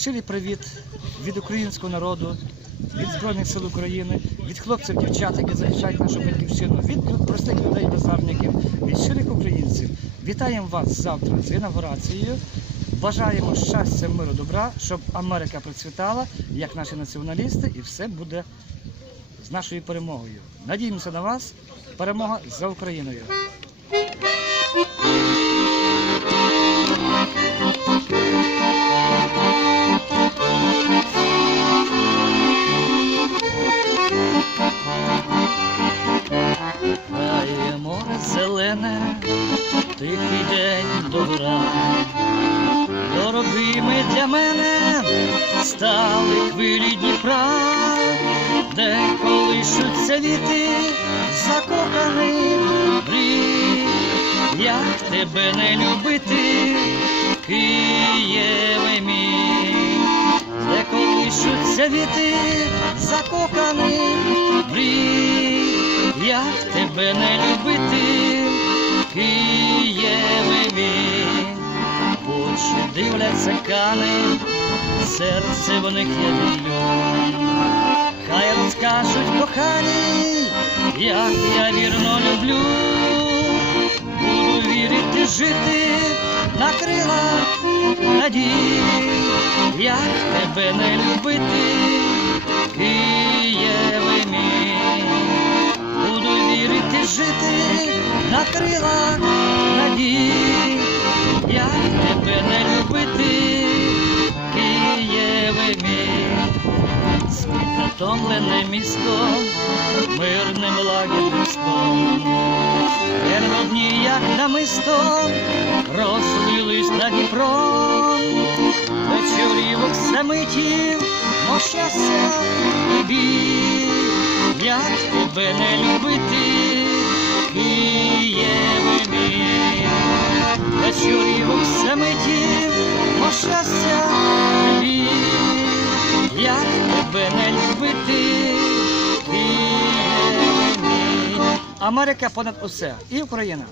щирий привіт від українського народу, від Збройних сил України, від хлопців, дівчат, які захищають нашу батьківщину, від простих людей безарників, від щирих українців. Вітаємо вас завтра з інавгурацією. Бажаємо щастя, миру, добра, щоб Америка процвітала, як наші націоналісти, і все буде з нашою перемогою. Надіємося на вас. Перемога за Україною. Тихий день до. Дорогими для мене стали хвилі Дніпра, де колишуться віти закоханих мрій. Як тебе не любити, Києве мій, де колишуться віти закоханих мрій. Як тебе не любити, очі дивляться кани, серце в них є мільйон. Хай розкажуть кохані, як я вірно люблю, буду вірити, жити на крилах надії, як тебе не любити, Києве мій, буду вірити, жити на крилах Спитатомлене місто, мирним лагідним сном. Вернодні, як намисто, розлились над Дніпром. Вечорівок самитів, мов і біль. Як тебе не любити, Києве мій. Вечорівок самитів, мов і біль. Як тебе не любити, Америка понад усе. І Україна.